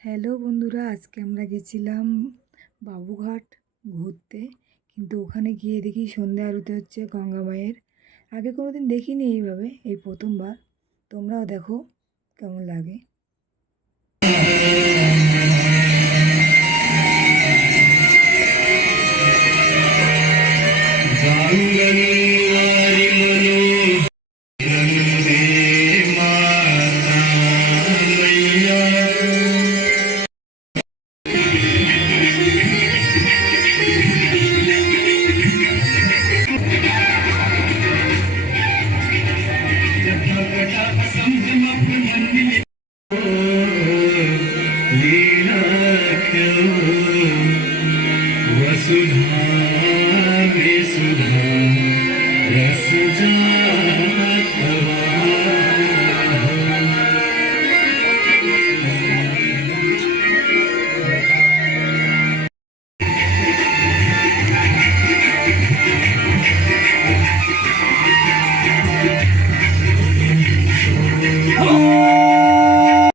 হ্যালো বন্ধুরা, আজকে আমরা গেছিলাম বাবুঘাট ঘুরতে। কিন্তু ওখানে গিয়ে দেখি সন্ধ্যা আরতি হচ্ছে গঙ্গা মায়ের। আগে কোনোদিন দেখিনি এইভাবে, এই প্রথমবার। তোমরাও দেখো কেমন লাগে। वसुधा